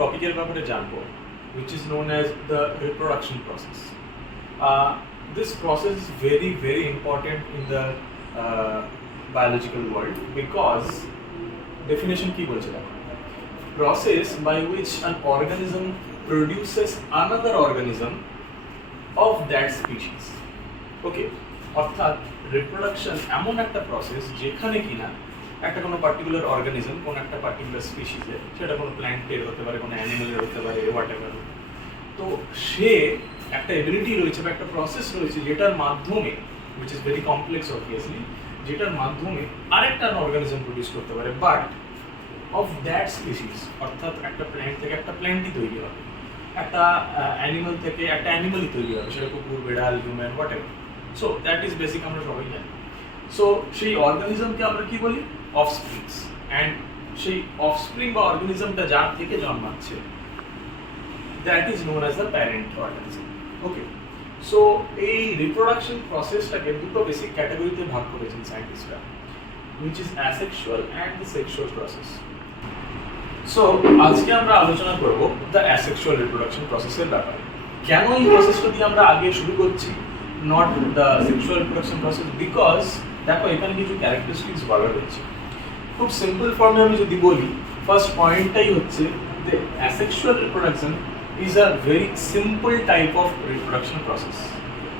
টপিকের ব্যাপারে জানবো, which is known as the reproduction process. This process is very, very important in the biological world because definition কি বলছে দেখো, process by which an organism produces another organism of that species. Okay, অর্থাৎ reproduction এমন একটা process যেখানে কিনা একটা কোনো পার্টিকুলার অর্গানিজম কোনো একটা পার্টিকুলার স্পিসিসের, সেটা কোনো প্ল্যান্টের হতে পারে, কোনো অ্যানিমেলের হতে পারে, হোয়াটএভার, তো সে একটা এবিলিটি রয়েছে বা একটা প্রসেস রয়েছে যেটার মাধ্যমে, which is very complex obviously, যেটার মাধ্যমে আরেকটা অর্গানিজম প্রডিউস করতে পারে বাট অফ দ্যাট স্পিসিস। অর্থাৎ একটা প্ল্যান্ট থেকে একটা প্ল্যান্টই তৈরি হবে, একটা অ্যানিমাল থেকে একটা অ্যানিমালই তৈরি হবে, সেটা কুকুর, বেড়াল, human, whatever. So that is basic, আমরা সবাই জানি। সো সেই অর্গানিজমকে আমরা কি বলি? অফস্প্রিংস। অ্যান্ড সেই অফস্প্রিং বা অর্গানিজমটা যার থেকে জন্মাচ্ছে, that is known as the parent organism. Okay, so এই রিপ্রোডাকশন প্রসেসটাকে দুটো বেসিক ক্যাটাগরিতে ভাগ করেছেন সায়েন্টিস্টরা, which is asexual and the sexual process. So আজকে আমরা আলোচনা করব দ্য asexual reproduction প্রসেসের ব্যাপারে। কেন এই প্রসেসটা দিয়ে আমরা আগে শুরু করছি, not the sexual reproduction process? Because দেখো এখানে কিছু ক্যারেক্টারিস্টিক্স বলা রয়েছে। খুব সিম্পল ফর্মে আমি যদি বলি, ফার্স্ট পয়েন্টটাই হচ্ছে যে asexual reproduction is a very simple type of reproduction process.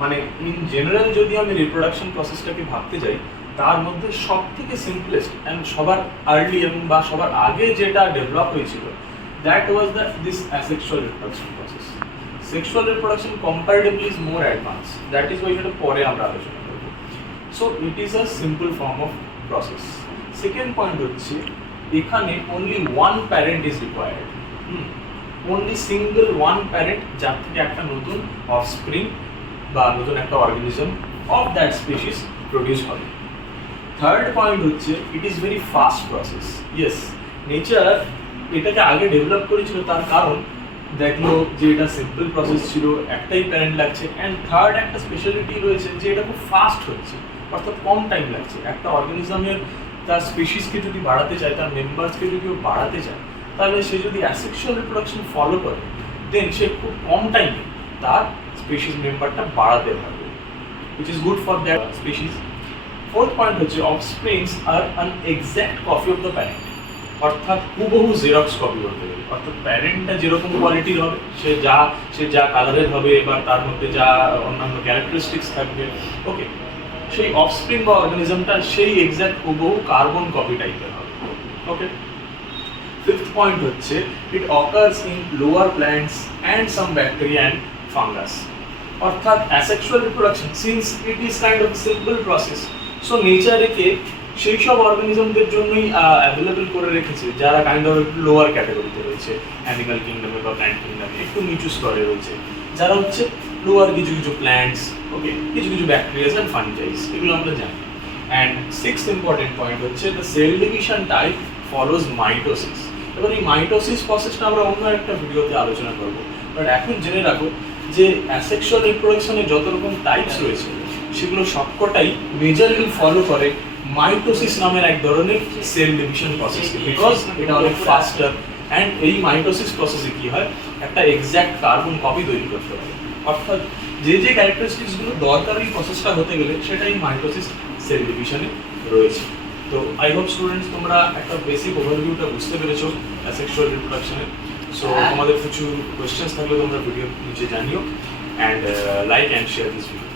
মানে ইন জেনারেল যদি আমি রিপ্রোডাকশন প্রসেসটাকে ভাবতে যাই, তার মধ্যে সব থেকে সিম্পলেস্ট অ্যান্ড সবার আর্লি এবং বা সবার আগে যেটা ডেভেলপ হয়েছিল, that was this asexual reproduction process. Sexual reproduction comparatively is more advanced. That is why এটা পরে আমরা আলোচনা করব। So it is a simple form of process. Second point হচ্ছে এখানে only one parent is required. Only single one parent, যার থেকে একটা নতুন অফস্প্রিং বা নতুন একটা organism of that species produce হবে। থার্ড পয়েন্ট হচ্ছে it is very fast process. Yes, nature এটাকে আগে ডেভেলপ করেছিল, তার কারণ দেখলো যে এটা সিম্পল প্রসেস ছিল, একটাই প্যারেন্ট লাগছে, অ্যান্ড থার্ড একটা স্পেশালিটি রয়েছে যে এটা খুব ফাস্ট হচ্ছে, অর্থাৎ কম টাইম লাগছে। একটা অর্গানিজমের তার স্পিসিসকে যদি বাড়াতে চায়, তার মেম্বার্সকে যদি কেউ বাড়াতে চায়, তাহলে সে যদি অ্যাসেক্সুয়াল রিপ্রোডাকশন ফলো করে, দেন সে খুব কম টাইমে তার স্পিসিস মেম্বারটা বাড়াতে পারবে, which is good for that species. Fourth point হচ্ছে offsprings are an exact copy of the parent. অর্থাৎ হুবহু জেরক্স কপি বলতে গেলে, অর্থাৎ প্যারেন্টটা যেরকম কোয়ালিটির হবে, সে যা কালারের হবে বা তার মধ্যে যা অন্যান্য ক্যারেক্টারিস্টিক্স থাকবে, ওকে, সেই অফস্প্রিং বা অর্গানিজমটা সেই এক্স্যাক্ট হুবহু কার্বন কপি টাইপের হবে। ওকে, ফিফথ পয়েন্ট হচ্ছে it occurs in lower plants and some bacteria and fungus. অর্থাৎ asexual reproduction since it is kind of simple process, so nature একে সেই সব অর্গানিজমদের জন্যই অ্যাভেলেবল করে রেখেছে যারা কাইন্ড অফ একটু লোয়ার ক্যাটাগরিতে রয়েছে, অ্যানিমাল কিংডমে বা প্ল্যান্ট কিংডমে একটু নিচু স্তরে রয়েছে, যারা হচ্ছে লোয়ার কিছু কিছু প্ল্যান্টস, ওকে, কিছু কিছু ব্যাকটেরিয়াস অ্যান্ড ফানজাইস, এগুলো আমরা জানি। অ্যান্ড সিক্সথ ইম্পর্টেন্ট পয়েন্ট হচ্ছে the cell division type follows mitosis. এবার এই মাইটোসিস প্রসেসটা আমরা অন্য একটা ভিডিওতে আলোচনা করব, বাট এখন জেনে রাখো যে অ্যাসেক্সুয়াল রিপ্রোডাকশনে যত রকম টাইপস রয়েছে সেগুলো সবকটাই মেজরলি ফলো করে মাইটোসিস নামের এক ধরনের সেল ডিভিশন প্রসেস, বিকজ এটা অনেক ফাস্টার। অ্যান্ড এই মাইটোসিস প্রসেসে কি হয়, একটা এক্স্যাক্ট কার্বন কপি তৈরি করতে পারে, অর্থাৎ যে যে ক্যারেক্টারিস্টিক্সগুলো দরকার এই প্রসেসটা হতে গেলে সেটাই মাইটোসিস সেল ডিভিশনে রয়েছে। তো আই হোপ স্টুডেন্টস তোমরা একটা বেসিক ওভারভিউটা বুঝতে পেরেছো অ্যাসেক্সুয়াল রিপ্রোডাকশনের। সো তোমাদের কিছু কোয়েশ্চেন্স থাকলে তোমরা ভিডিও নিচে জানিও, and like and share this video.